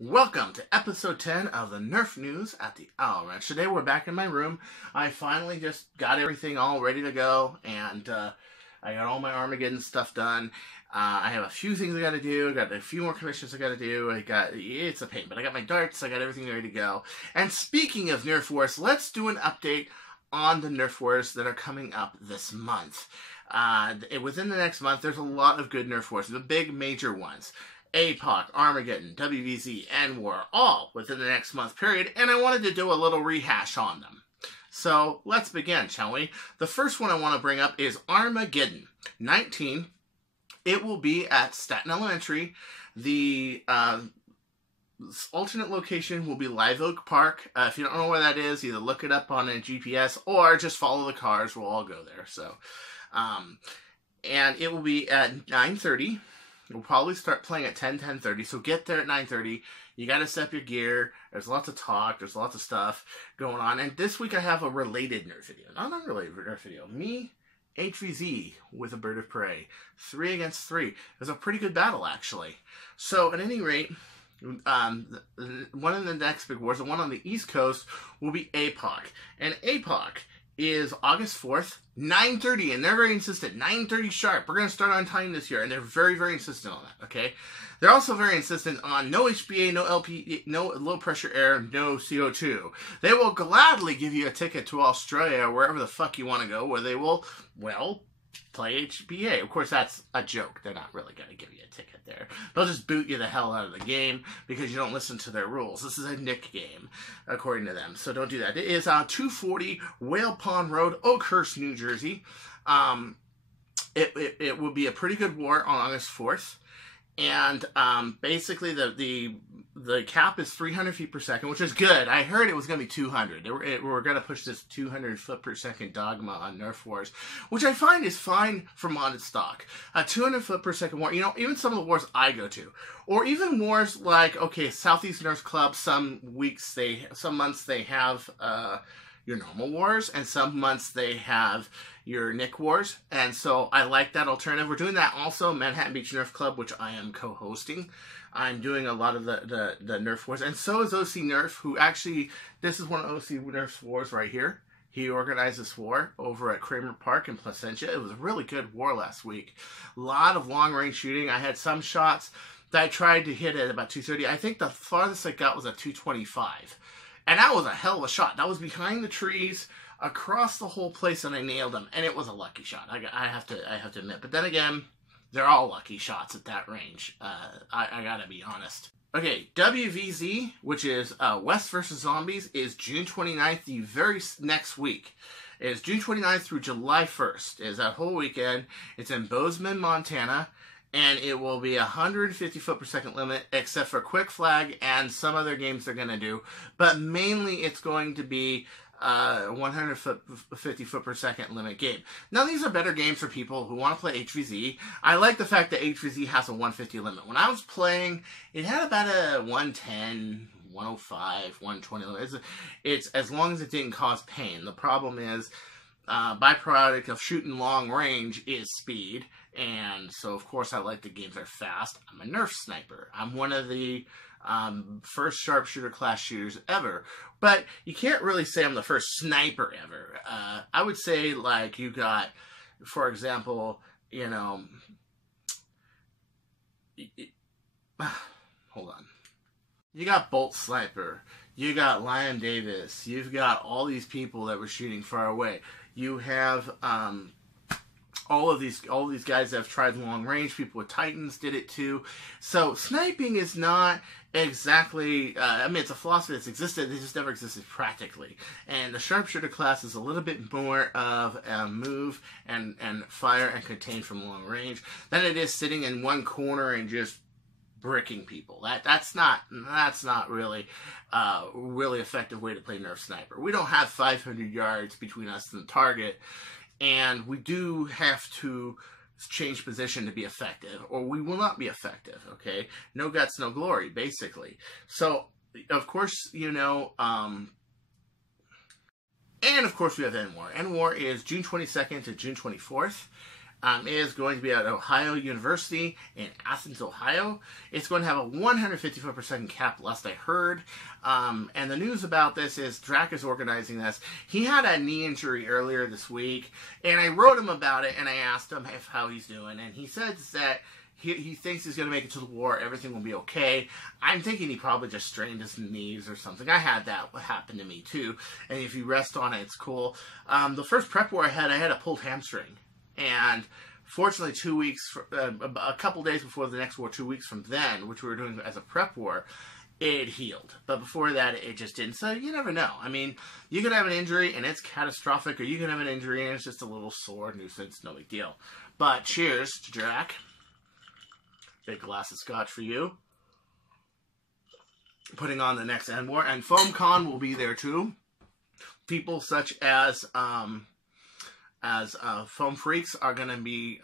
Welcome to episode 10 of the Nerf news at the Owl Ranch. Today we're back in my room. I finally just got everything all ready to go, and I got all my Armageddon stuff done. I have a few things I got to do. I got a few more commissions I got to do. It's a pain, but I got my darts. I got everything ready to go. And speaking of Nerf wars, let's do an update on the Nerf wars that are coming up this month. Within the next month, there's a lot of good Nerf wars. The big major ones. APOC, Armageddon, WVZ, and War, all within the next month period, and I wanted to do a little rehash on them. So, let's begin, shall we? The first one I want to bring up is Armageddon 19. It will be at Staten Elementary. The alternate location will be Live Oak Park. If you don't know where that is, either look it up on a GPS or just follow the cars. We'll all go there. So, and it will be at 9:30. We'll probably start playing at 10:30, so get there at 9:30. You got to set up your gear. There's lots of talk. There's lots of stuff going on. And this week I have a related Nerf video. Not a related Nerf video. Me, HVZ with a Bird of Prey. 3 against 3. It was a pretty good battle, actually. So, at any rate, one of the next big wars, the one on the East Coast, will be APOC. And APOC is August 4th, 9:30, and they're very insistent. 9:30 sharp. We're going to start on time this year, and they're very, very insistent on that, okay? They're also very insistent on no HBA, no LP, no low-pressure air, no CO2. They will gladly give you a ticket to Australia or wherever the fuck you want to go, where they will, well, play HBA. Of course, that's a joke. They're not really going to give you a ticket there. They'll just boot you the hell out of the game because you don't listen to their rules. This is a Nick game, according to them. So don't do that. It is on 240 Whale Pond Road, Oakhurst, New Jersey. It will be a pretty good war on August 4th. And basically the cap is 300 feet per second, which is good. I heard it was going to be 200. We're going to push this 200 foot per second dogma on Nerf wars, which I find is fine for modded stock. A 200 foot per second war, you know, even some of the wars I go to, or even wars like, okay, Southeast Nerf Club, some months they have your normal wars, and some months they have your Nick wars, and so I like that alternative. We're doing that also, Manhattan Beach Nerf Club, which I am co-hosting. I'm doing a lot of the Nerf wars, and so is OC Nerf, who actually, this is one of OC Nerf's wars right here. He organized this war over at Kramer Park in Placentia. It was a really good war last week. A lot of long-range shooting. I had some shots that I tried to hit at about 230. I think the farthest I got was at 225. And that was a hell of a shot. That was behind the trees, across the whole place, and I nailed him. And it was a lucky shot. I have to admit. But then again, they're all lucky shots at that range. I gotta be honest. Okay, WVZ, which is West vs. Zombies, is June 29th, the very next week. It is June 29th through July 1st. It is that whole weekend. It's in Bozeman, Montana. And it will be 150 foot per second limit, except for Quick Flag and some other games they're going to do. But mainly it's going to be 150 foot per second limit game. Now these are better games for people who want to play HVZ. I like the fact that HVZ has a 150 limit. When I was playing, it had about a 110, 105, 120 limit. It's as long as it didn't cause pain. The problem is, byproduct of shooting long range is speed, and so of course I like the games that are fast. I'm a Nerf sniper. I'm one of the first sharpshooter class shooters ever, but you can't really say I'm the first sniper ever. I would say, like, you got, for example, you know, hold on. You got Bolt Sniper. You got Lion Davis. You've got all these people that were shooting far away. You have all of these guys that have tried long range. People with Titans did it too. So sniping is not exactly, I mean, it's a philosophy that's existed. It just never existed practically. And the sharpshooter class is a little bit more of a move and fire and contain from long range than it is sitting in one corner and just bricking people. That's not really really effective way to play Nerf Sniper. We don't have 500 yards between us and the target, and we do have to change position to be effective, or we will not be effective. Okay, no guts, no glory, basically. So of course, you know, and of course we have N-War. N-War is June 22nd to June 24th. is going to be at Ohio University in Athens, Ohio. It's going to have a 150 foot per second cap, last I heard. And the news about this is Drac is organizing this. He had a knee injury earlier this week, and I wrote him about it, and I asked him how he's doing, and he says that he thinks he's going to make it to the war. Everything will be okay. I'm thinking he probably just strained his knees or something. I had that happen to me too. And if you rest on it, it's cool. The first prep war I had a pulled hamstring. And fortunately, 2 weeks, a couple days before the next war, 2 weeks from then, which we were doing as a prep war, it healed. But before that, it just didn't. So you never know. I mean, you could have an injury and it's catastrophic, or you can have an injury and it's just a little sore nuisance. No big deal. But cheers to Drac. Big glass of scotch for you. Putting on the next End War. And FoamCon will be there too. People such as Foam Freaks are going to be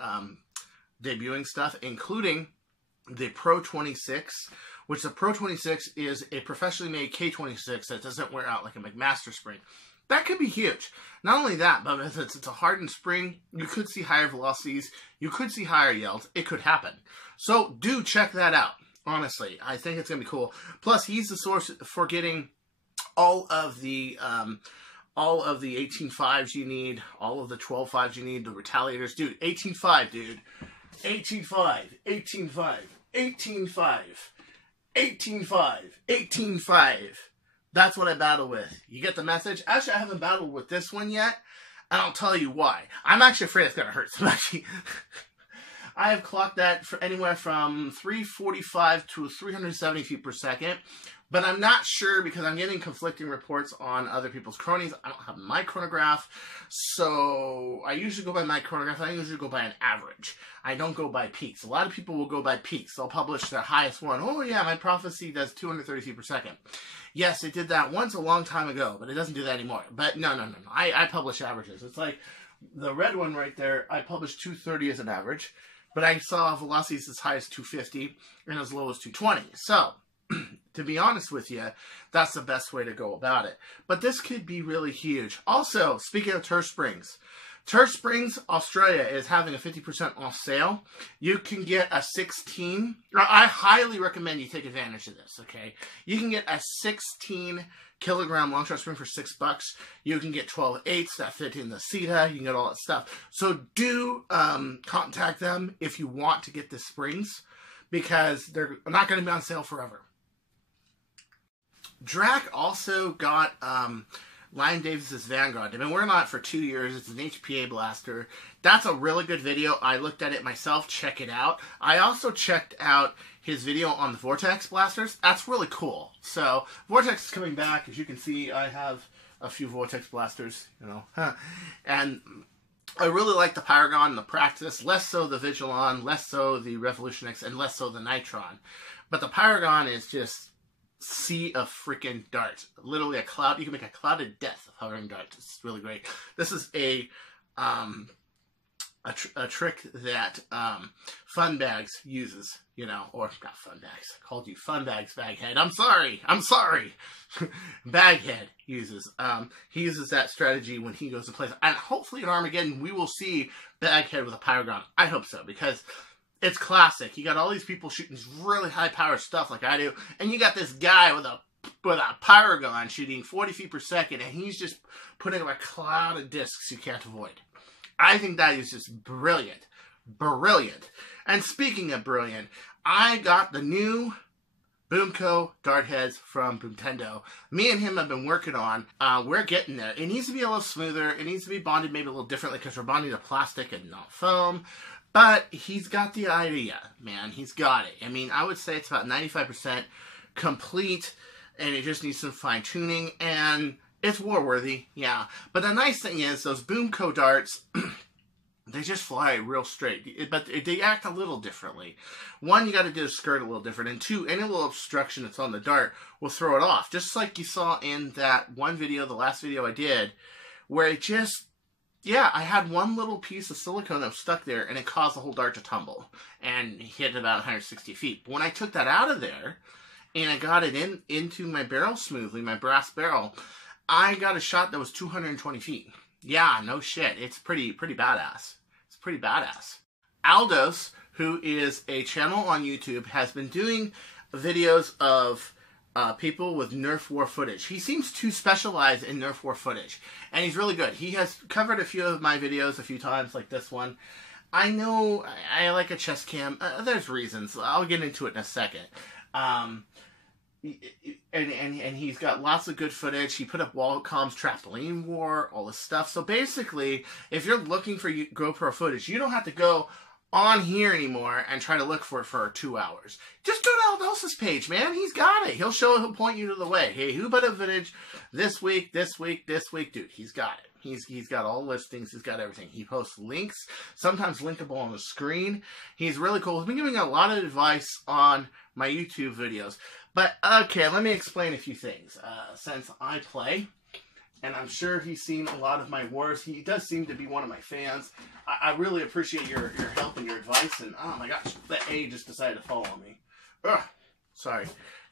debuting stuff, including the Pro 26, which the Pro 26 is a professionally made K26 that doesn't wear out like a McMaster spring. That could be huge. Not only that, but if it's a hardened spring, you could see higher velocities, you could see higher yields. It could happen. So do check that out. Honestly, I think it's going to be cool. Plus, he's the source for getting all of the 18.5s you need, all of the 12.5s you need, the retaliators. Dude, 18.5, dude. 18.5, 18.5, 18.5, 18.5, 18.5. That's what I battle with. You get the message? Actually, I haven't battled with this one yet, and I'll tell you why. I'm actually afraid it's going to hurt somebody. I have clocked that for anywhere from 345 to 370 feet per second. But I'm not sure because I'm getting conflicting reports on other people's chronis. I don't have my chronograph. So I usually go by my chronograph. I usually go by an average. I don't go by peaks. A lot of people will go by peaks. They'll publish their highest one. Oh yeah, my prophecy does 230 feet per second. Yes, it did that once a long time ago, but it doesn't do that anymore. But no. I publish averages. It's like the red one right there. I published 230 as an average. But I saw velocities as high as 250 and as low as 220. So, to be honest with you, that's the best way to go about it. But this could be really huge. Also, speaking of Turf Springs, Australia is having a 50% off sale. You can get a 16. I highly recommend you take advantage of this, okay? You can get a 16 kilogram long shot spring for $6. You can get 12/8s that fit in the CETA. You can get all that stuff. So do contact them if you want to get the springs, because they're not going to be on sale forever. Drac also got Lion Davis's Vanguard. They've been working on it for 2 years. It's an HPA blaster. That's a really good video. I looked at it myself. Check it out. I also checked out his video on the Vortex blasters. That's really cool. So Vortex is coming back. As you can see, I have a few Vortex blasters, and I really like the Paragon and the Praxis, less so the Vigilon, less so the Revolution X, and less so the Nitron. But the Paragon is just sea of freaking darts. Literally a cloud. You can make a clouded death of hovering darts. It's really great. This is a trick that Fun Bags uses, or not Fun Bags. I called you Fun Bags, Baghead. I'm sorry. Baghead uses. He uses that strategy when he goes to play. And hopefully in Armageddon, we will see Baghead with a Paragon. I hope so, because it's classic. You got all these people shooting really high-powered stuff like I do, and you got this guy with a Paragon shooting 40 feet per second, and he's just putting up a cloud of discs you can't avoid. I think that is just brilliant. Brilliant. And speaking of brilliant, I got the new Boomco dart heads from Boomtendo. Me and him have been working on. We're getting there. It needs to be a little smoother. It needs to be bonded maybe a little differently because we're bonding to plastic and not foam. But he's got the idea, man. He's got it. I mean, I would say it's about 95% complete, and it just needs some fine-tuning, and it's war-worthy, yeah. But the nice thing is, those Boomco darts, they just fly real straight, but they act a little differently. One, you got to do the skirt a little different, and two, any little obstruction that's on the dart will throw it off. Just like you saw in that one video, the last video I did, where it just... Yeah, I had one little piece of silicone that was stuck there, and it caused the whole dart to tumble and hit about 160 feet. But when I took that out of there, and I got it into my barrel smoothly, my brass barrel, I got a shot that was 220 feet. Yeah, no shit. It's pretty badass. It's pretty badass. Aldos, who is a channel on YouTube, has been doing videos of people with Nerf war footage. He seems to specialize in Nerf war footage, and he's really good. He has covered a few of my videos a few times, like this one. I know I like a chest cam. There's reasons. I'll get into it in a second. And he's got lots of good footage. He put up Wallcom's Trampoline War, all this stuff. So basically, if you're looking for GoPro footage, you don't have to go on here anymore and try to look for it for 2 hours. Just go to Aldos's page, man. He's got it. He'll point you to the way. Hey, who put up footage this week, this week, this week? Dude, he's got it. He's got all listings. He's got everything. He posts links, sometimes linkable on the screen. He's really cool. He's been giving a lot of advice on my YouTube videos. But, okay, let me explain a few things. Since I play, and I'm sure he's seen a lot of my wars, he does seem to be one of my fans. I really appreciate your help and your advice. And, oh my gosh, that A just decided to follow me. Ugh, sorry.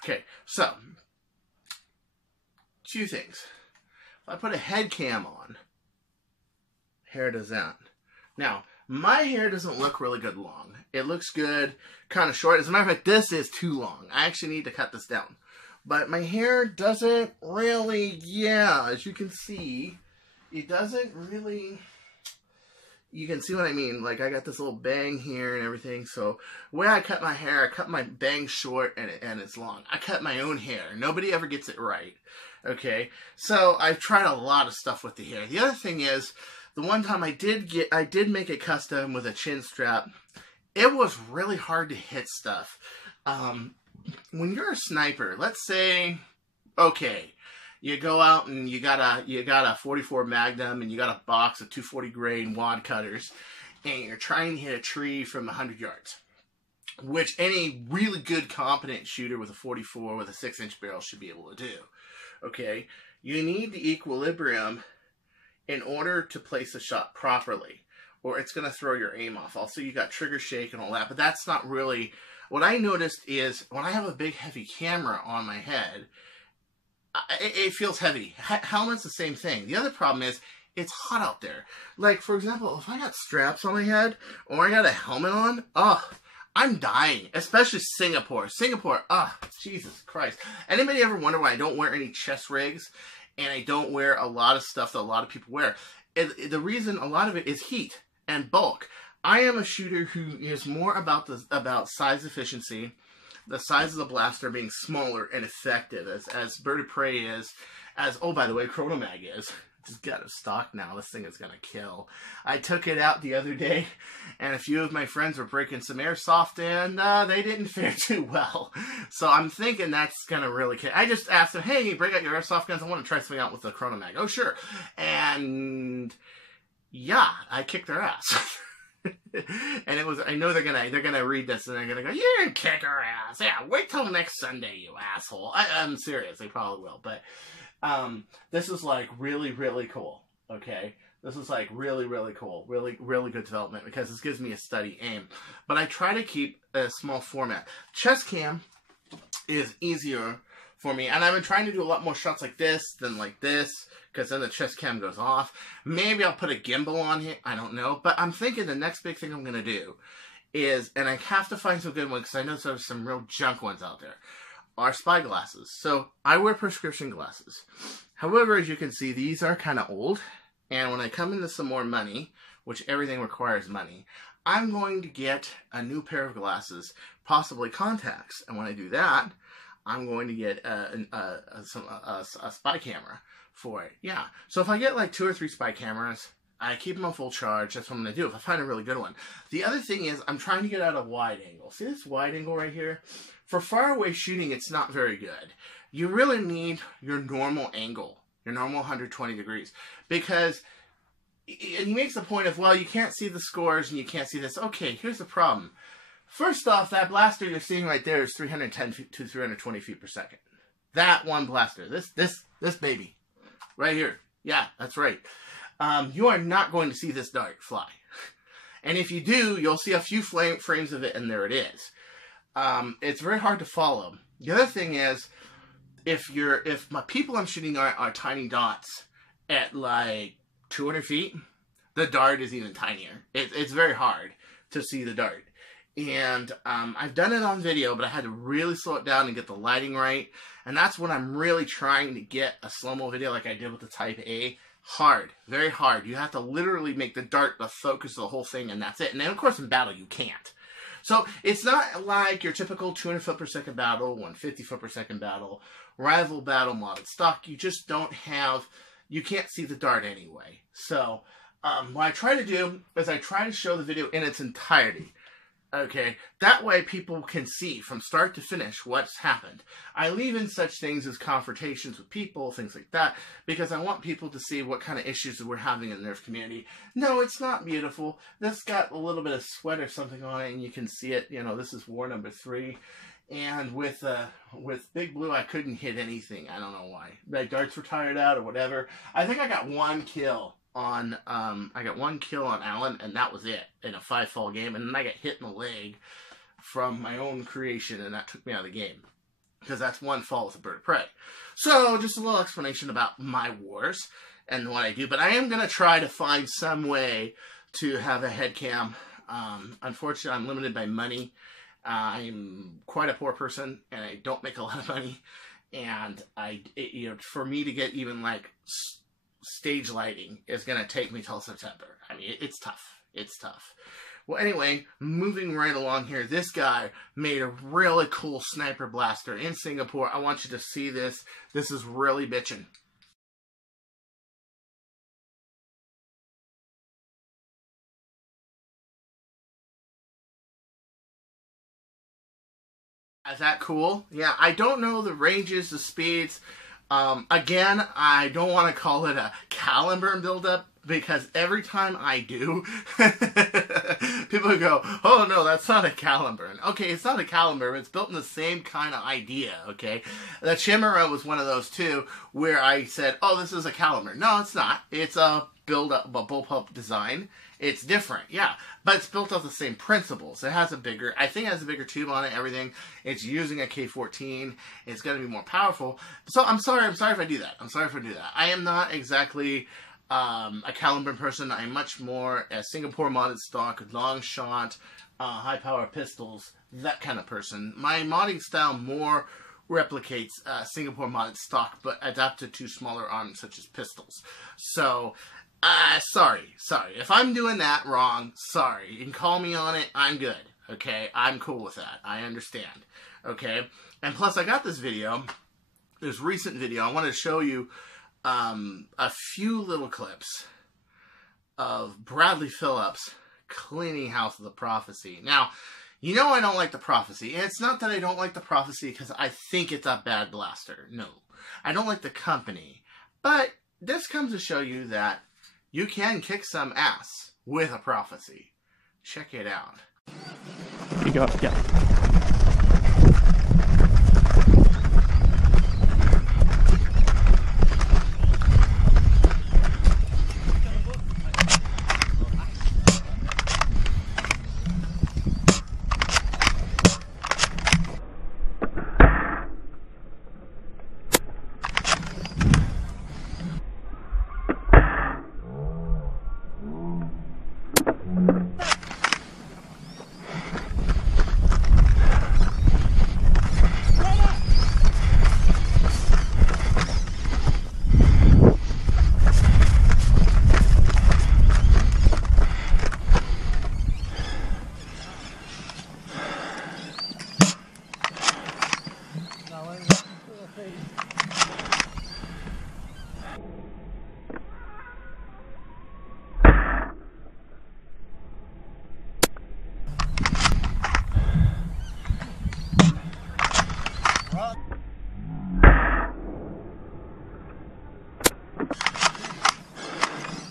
Okay, so, two things. If I put a head cam on, hair does that. Now, my hair doesn't look really good long. It looks good, kind of short. As a matter of fact, this is too long. I actually need to cut this down. But my hair doesn't really, yeah, as you can see, it doesn't really, you can see what I mean. Like, I got this little bang here and everything. So, the way I cut my hair, I cut my bang short and it's long. I cut my own hair. Nobody ever gets it right. Okay? So, I've tried a lot of stuff with the hair. The other thing is, the one time I did make it custom with a chin strap. It was really hard to hit stuff. When you're a sniper, let's say, okay, you go out and you got a 44 Magnum and you got a box of 240 grain wad cutters, and you're trying to hit a tree from 100 yards, which any really good, competent shooter with a 44 with a 6-inch barrel should be able to do. Okay, you need the equilibrium in order to place a shot properly, or it's going to throw your aim off. Also, you got trigger shake and all that, but that's not really... What I noticed is, when I have a big, heavy camera on my head, it feels heavy. Helmet's the same thing. The other problem is, it's hot out there. Like, for example, if I got straps on my head, or I got a helmet on, I'm dying. Especially Singapore. Jesus Christ. Anybody ever wonder why I don't wear any chest rigs? And I don't wear a lot of stuff that a lot of people wear. The reason, a lot of it is heat and bulk. I am a shooter who is more about size efficiency, the size of the blaster being smaller and effective, as Bird of Prey is, oh, by the way, Chronomag is. Just got a stock now. This thing is going to kill. I took it out the other day, and a few of my friends were breaking some airsoft, and they didn't fare too well. So I'm thinking that's going to really kill. I just asked them, hey, break out your airsoft guns. I want to try something out with the Chronomag. Oh, sure. And, yeah, I kicked their ass. And it was, I know they're gonna read this and they're gonna go, you didn't kick our ass. Yeah, wait till next Sunday, you asshole. I'm serious, they probably will. But this is like really, really cool. Okay, this is like really, really cool. Really, really good development, because this gives me a steady aim. But I try to keep a small format. Chest cam is easier for me, and I've been trying to do a lot more shots like this than like this, because then the chest cam goes off. Maybe I'll put a gimbal on here, I don't know. But I'm thinking the next big thing I'm going to do is, and I have to find some good ones, because I know there's some real junk ones out there, are spy glasses. So I wear prescription glasses. However, as you can see, these are kind of old, and when I come into some more money, which everything requires money, I'm going to get a new pair of glasses, possibly contacts. And when I do that, I'm going to get a spy camera for it. Yeah. So if I get like 2 or 3 spy cameras, I keep them on full charge. That's what I'm going to do if I find a really good one. The other thing is, I'm trying to get out a wide angle. See this wide angle right here? For far away shooting, it's not very good. You really need your normal angle, your normal 120 degrees. Because, and he makes the point of, well, you can't see the scores and you can't see this. Okay, here's the problem. First off, that blaster you're seeing right there is 310 to 320 feet per second. That one blaster. This baby. Right here. Yeah, that's right. You are not going to see this dart fly. And if you do, you'll see a few frames of it, and there it is. It's very hard to follow. The other thing is, if my people I'm shooting are tiny dots at like 200 feet, the dart is even tinier. It's very hard to see the dart. And I've done it on video, but I had to really slow it down and get the lighting right. And that's when I'm really trying to get a slow-mo video like I did with the Type A. Hard. Very hard. You have to literally make the dart the focus of the whole thing, and that's it. And then, of course, in battle, you can't. So it's not like your typical 200 foot per second battle, 150 foot per second battle, rival battle modded stock. You just don't have, you can't see the dart anyway. So what I try to do is I try to show the video in its entirety. Okay, that way people can see from start to finish what's happened. I leave in such things as confrontations with people, things like that, because I want people to see what kind of issues that we're having in the Nerf community. No, it's not beautiful. This got a little bit of sweat or something on it, and you can see it. You know, this is war number 3. And with Big Blue, I couldn't hit anything. I don't know why. My darts were tired out or whatever. I think I got 1 kill on Alan, and that was it in a 5-fall game. And then I got hit in the leg from my own creation, and that took me out of the game because that's 1 fall with a bird of prey. So just a little explanation about my wars and what I do. But I am gonna try to find some way to have a head cam. Unfortunately, I'm limited by money. I'm quite a poor person, and I don't make a lot of money. And you know, for me to get even like stage lighting is going to take me till September. I mean, it's tough. It's tough. Well, anyway, moving right along here, this guy made a really cool sniper blaster in Singapore. I want you to see this. This is really bitchin'. Is that cool? Yeah, I don't know the ranges, the speeds. Again, I don't want to call it a caliber buildup because every time I do, people go, oh no, that's not a caliber. Okay, it's not a caliber, but it's built in the same kind of idea, okay? The Chimera was one of those too, where I said, oh, this is a caliber. No, it's not. It's a bullpup design. It's different, yeah, but it's built off the same principles. It has a bigger, I think it has a bigger tube on it, everything. It's using a K14. It's going to be more powerful. So I'm sorry if I do that. I'm sorry if I do that. I am not exactly a caliber person. I'm much more a Singapore modded stock, long shot, high power pistols, that kind of person. My modding style more replicates Singapore modded stock, but adapted to smaller arms such as pistols. So, sorry. If I'm doing that wrong, sorry. You can call me on it. I'm good. Okay? I'm cool with that. I understand. Okay? And plus, I got this video, this recent video. I wanted to show you a few little clips of Bradley Phillips cleaning house with the Prophecy. Now, you know I don't like the Prophecy. And it's not that I don't like the Prophecy because I think it's a bad blaster. No. I don't like the company. But this comes to show you that you can kick some ass with a Prophecy. Check it out. You go, yeah.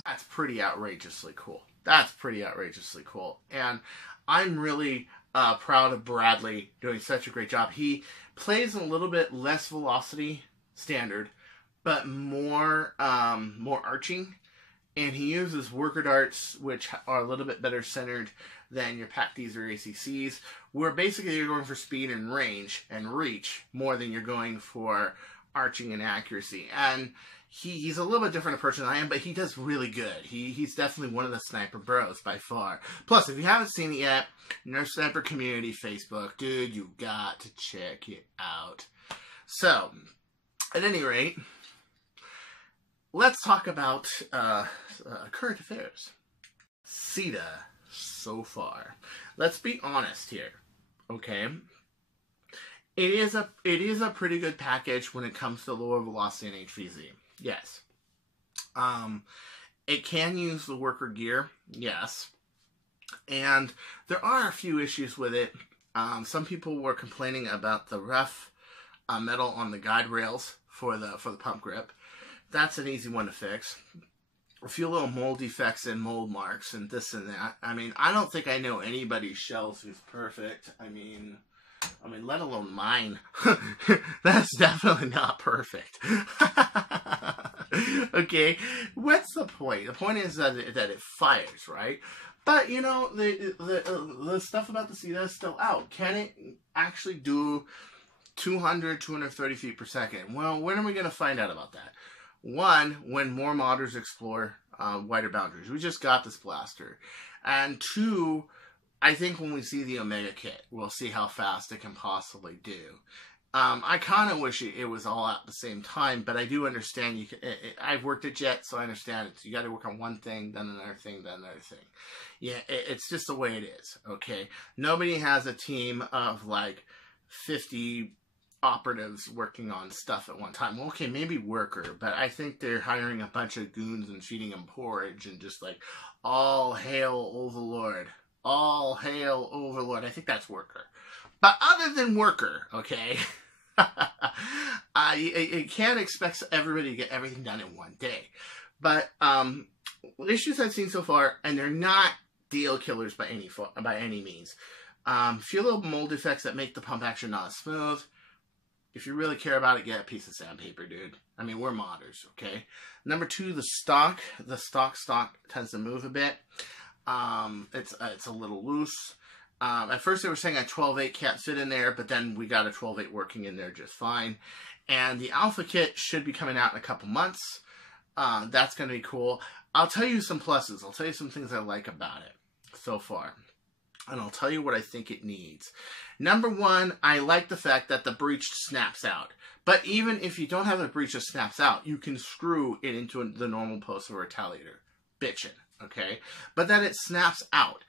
That's pretty outrageously cool. That's pretty outrageously cool. And I'm really proud of Bradley doing such a great job. He plays a little bit less velocity standard, but more arching. And he uses worker darts, which are a little bit better centered than your PAC-Ds or ACCs, where basically you're going for speed and range and reach more than you're going for arching and accuracy. And he's a little bit different approach than I am, but he does really good. He's definitely one of the sniper bros by far. Plus, if you haven't seen it yet, Nerf Sniper Community Facebook, dude, you got to check it out. So, at any rate, let's talk about current affairs. ZhiWei so far. Let's be honest here, okay? It is a pretty good package when it comes to lower velocity and HVZ. Yes. It can use the worker gear. Yes. And there are a few issues with it. Some people were complaining about the rough metal on the guide rails for the pump grip. That's an easy one to fix. A few little mold defects and mold marks and this and that. I mean, I don't think I know anybody's shells who's perfect. I mean, let alone mine. That's definitely not perfect. Okay, what's the point? The point is that it fires, right? But, you know, the stuff about the ZhiWei is still out. Can it actually do 230 feet per second? Well, when are we going to find out about that? One, when more modders explore wider boundaries. We just got this blaster. And two, I think when we see the Omega kit, we'll see how fast it can possibly do. I kind of wish it was all at the same time, but I do understand. I've worked at Jet, so I understand it. You got to work on one thing, then another thing, then another thing. Yeah, it's just the way it is, okay? Nobody has a team of, like, 50 operatives working on stuff at one time. Well, okay, maybe worker, but I think they're hiring a bunch of goons and feeding them porridge and just like, all hail Overlord. All hail Overlord. I think that's worker. But other than worker, okay, you can't expect everybody to get everything done in one day. But issues I've seen so far, and they're not deal killers by any means. Few little mold defects that make the pump action not as smooth. If you really care about it, get a piece of sandpaper, dude. I mean, we're modders, okay? Number two, the stock. The stock tends to move a bit. It's a little loose. At first they were saying a 12.8 can't fit in there, but then we got a 12.8 working in there just fine. And the Alpha kit should be coming out in a couple months. That's going to be cool. I'll tell you some pluses. I'll tell you some things I like about it so far. And I'll tell you what I think it needs. Number one, I like the fact that the breech snaps out. But even if you don't have a breech that snaps out, you can screw it into the normal post of a retaliator. Bitchin', okay? But then it snaps out.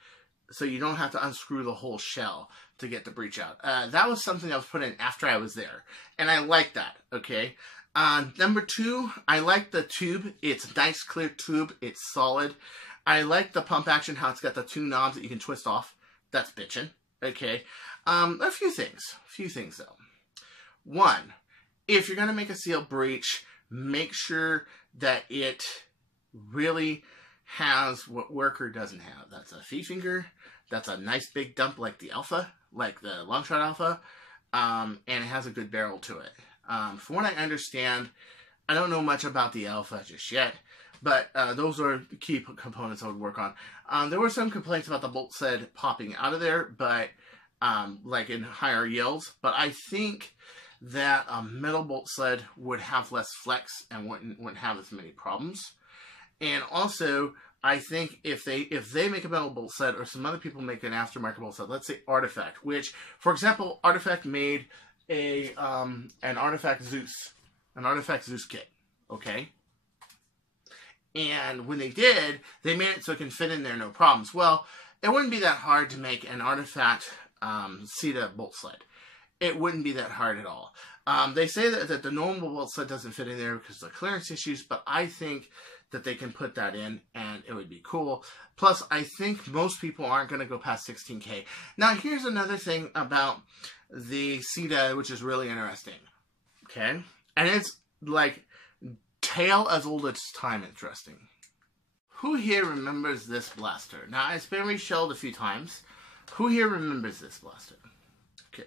So you don't have to unscrew the whole shell to get the breech out. That was something I was put in after I was there. And I like that, okay? Number two, I like the tube. It's a nice clear tube. It's solid. I like the pump action, how it's got the two knobs that you can twist off. That's bitchin', okay? A few things though. One, if you're going to make a seal breech, make sure that it really has what worker doesn't have. That's a feed finger. That's a nice big dump like the Alpha, like the Longshot Alpha, and it has a good barrel to it. From what I understand, I don't know much about the Alpha just yet, but those are key components I would work on. There were some complaints about the bolt sled popping out of there, but like in higher yields. But I think that a metal bolt sled would have less flex and wouldn't have as many problems. And also, I think if they make a metal bolt sled, or some other people make an aftermarket bolt sled, let's say Artifact, which, for example, Artifact made an Artifact Zeus kit, okay? And when they did, they made it so it can fit in there no problems. Well, it wouldn't be that hard to make an Artifact ZhiWei bolt sled. It wouldn't be that hard at all. They say that the normal bolt sled doesn't fit in there because of the clearance issues, but I think that they can put that in and it would be cool. Plus, I think most people aren't going to go past 16K. Now, here's another thing about the ZhiWei, which is really interesting. Okay? And it's like tale as old as time interesting. Who here remembers this blaster? Now, it's been reshelled a few times. Who here remembers this blaster? Okay.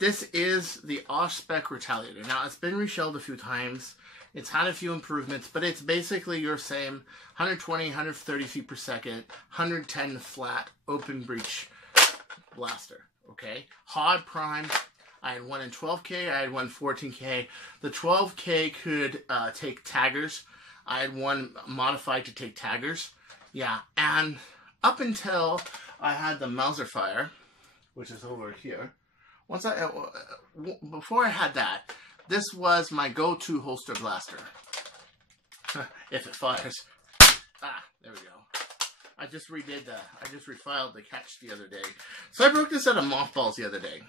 This is the off-spec Retaliator. Now, it's been reshelled a few times. It's had a few improvements, but it's basically your same 120, 130 feet per second, 110 flat, open breech blaster, okay? Hard prime. I had one in 12K, I had one 14K. The 12K could take taggers. I had one modified to take taggers. Yeah, and up until I had the Mauser Fire, which is over here. Before I had that, this was my go-to holster blaster. If it fires. Ah, there we go. I just refiled the catch the other day. So I broke this out of mothballs the other day.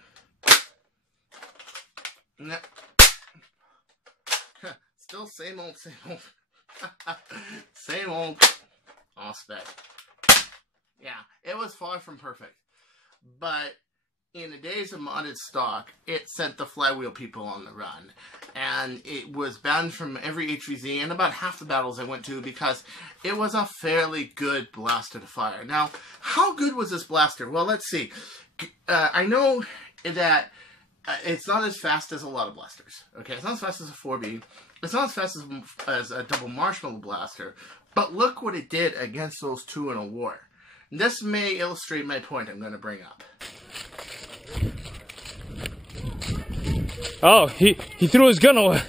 Still same old. Same old. All spec. Yeah, it was far from perfect. But in the days of modded stock, it sent the flywheel people on the run. And it was banned from every HVZ and about half the battles I went to because it was a fairly good blaster to fire. Now, how good was this blaster? Well, let's see. I know that it's not as fast as a lot of blasters. Okay, it's not as fast as a 4B. It's not as fast as a double marshmallow blaster. But look what it did against those two in a war. This may illustrate my point I'm going to bring up. Oh, he threw his gun away.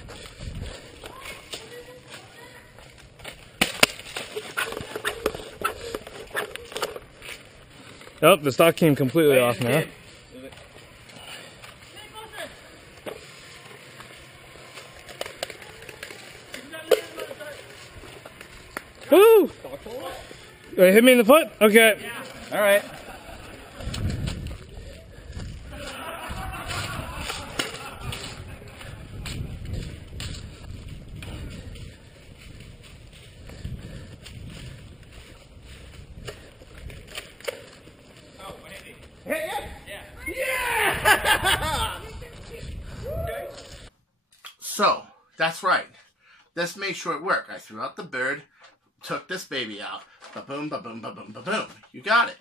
Oh, the stock came completely off now. Woo! Hit me in the foot? Okay. Yeah. All right. So, that's right. This made short work. I threw out the bird, took this baby out, ba-boom, ba-boom, ba-boom, ba-boom. You got it.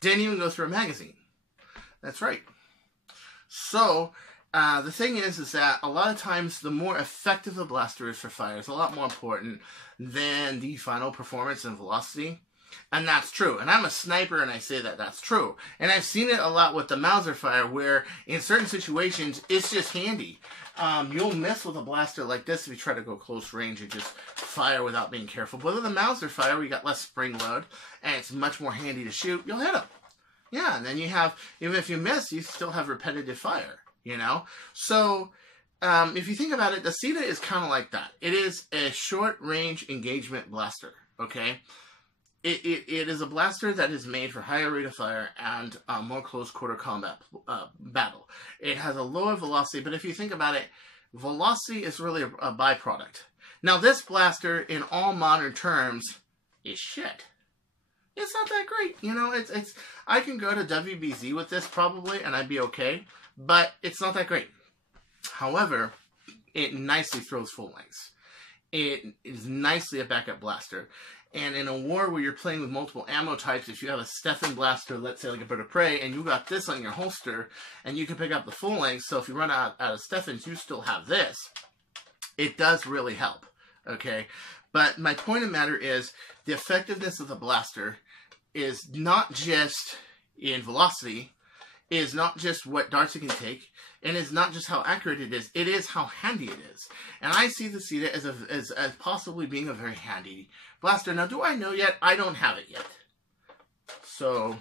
Didn't even go through a magazine. That's right. So, the thing is that a lot of times the more effective the blaster is for fire is a lot more important than the final performance and velocity. And that's true. And I'm a sniper and I say that that's true. And I've seen it a lot with the Mauser Fire where in certain situations it's just handy. You'll miss with a blaster like this if you try to go close range and just fire without being careful. But with the Mauser Fire, where you got less spring load and it's much more handy to shoot, you'll hit them. Yeah, and then you have, even if you miss, you still have repetitive fire, you know? So, if you think about it, the Ceta is kind of like that. It is a short-range engagement blaster, okay? It is a blaster that is made for higher rate of fire and more close quarter combat battle. It has a lower velocity, but if you think about it, velocity is really a byproduct. Now, this blaster, in all modern terms, is shit. It's not that great. You know, it's I can go to WBZ with this probably, and I'd be okay, but it's not that great. However, it nicely throws full lengths. It is nicely a backup blaster. And in a war where you're playing with multiple ammo types, if you have a Stefan blaster, let's say like a Bird of Prey, and you got this on your holster, and you can pick up the full length, so if you run out of Stefans, you still have this. It does really help, okay? But my point of matter is, the effectiveness of the blaster is not just in velocity, is not just what darts it can take, and it's not just how accurate it is how handy it is. And I see the Ceta as possibly being a very handy blaster. Now, do I know yet? I don't have it yet. So,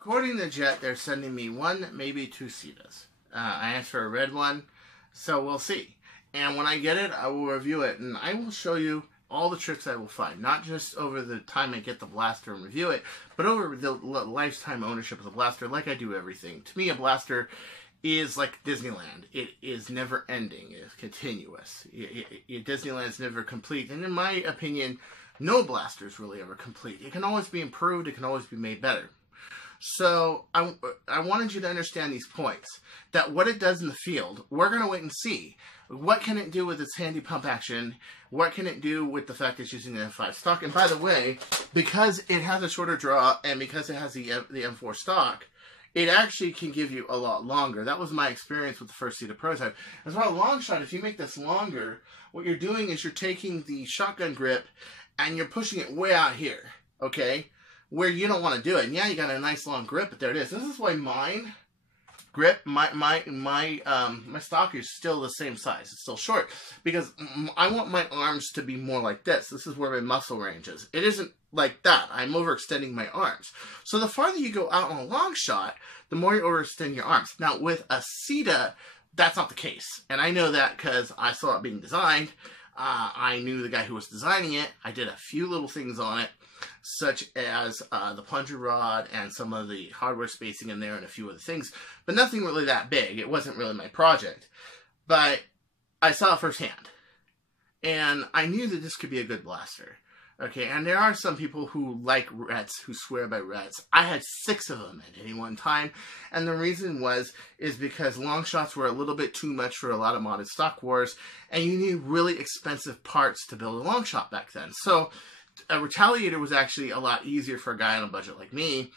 according to Jet, they're sending me one, maybe two Cetas. I asked for a red one, so we'll see. And when I get it, I will review it, and I will show you all the tricks I will find. Not just over the time I get the blaster and review it, but over the lifetime ownership of the blaster, like I do everything. To me, a blaster is like Disneyland. It is never ending. It's continuous. Disneyland is never complete. And in my opinion, no blaster is really ever complete. It can always be improved. It can always be made better. So I wanted you to understand these points. That what it does in the field, we're going to wait and see. What can it do with its handy pump action? What can it do with the fact that it's using the M5 stock? And by the way, because it has a shorter draw and because it has the M4 stock, it actually can give you a lot longer. That was my experience with the first Ceta prototype. As well, a long shot, if you make this longer, what you're doing is you're taking the shotgun grip and you're pushing it way out here, okay? Where you don't want to do it. And yeah, you got a nice long grip, but there it is. This is why mine grip, my stock is still the same size. It's still short because I want my arms to be more like this. This is where my muscle range is. It isn't like that. I'm overextending my arms. So the farther you go out on a long shot, the more you overextend your arms. Now with a CETA, that's not the case. And I know that because I saw it being designed. I knew the guy who was designing it. I did a few little things on it, such as the plunger rod and some of the hardware spacing in there and a few other things, but nothing really that big. It wasn't really my project, but I saw it firsthand, and I knew that this could be a good blaster. Okay, and there are some people who like rets, who swear by rets. I had 6 of them at any one time, and the reason is because long shots were a little bit too much for a lot of modded stock wars, and you need really expensive parts to build a long shot back then. So a Retaliator was actually a lot easier for a guy on a budget like me,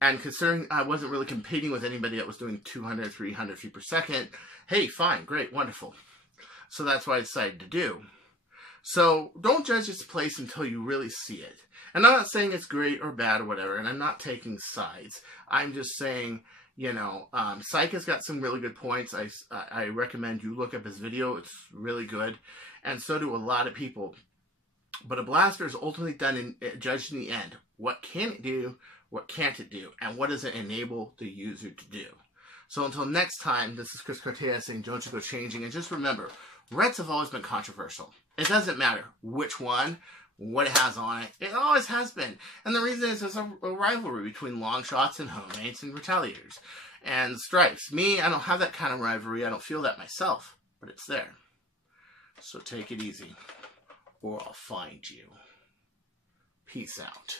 and considering I wasn't really competing with anybody that was doing 200, 300 feet per second, hey, fine, great, wonderful. So that's what I decided to do. So don't judge its place until you really see it. And I'm not saying it's great or bad or whatever, and I'm not taking sides. I'm just saying, you know, Psych has got some really good points. I recommend you look up his video. It's really good. And so do a lot of people. But a blaster is ultimately done judged in the end. What can it do? What can't it do? And what does it enable the user to do? So until next time, this is Chris Cortez saying, don't you go changing. And just remember, rets have always been controversial. It doesn't matter which one, what it has on it. It always has been. And the reason is there's a rivalry between long shots and homemates and retaliators and stripes. Me, I don't have that kind of rivalry. I don't feel that myself, but it's there. So take it easy, or I'll find you. Peace out.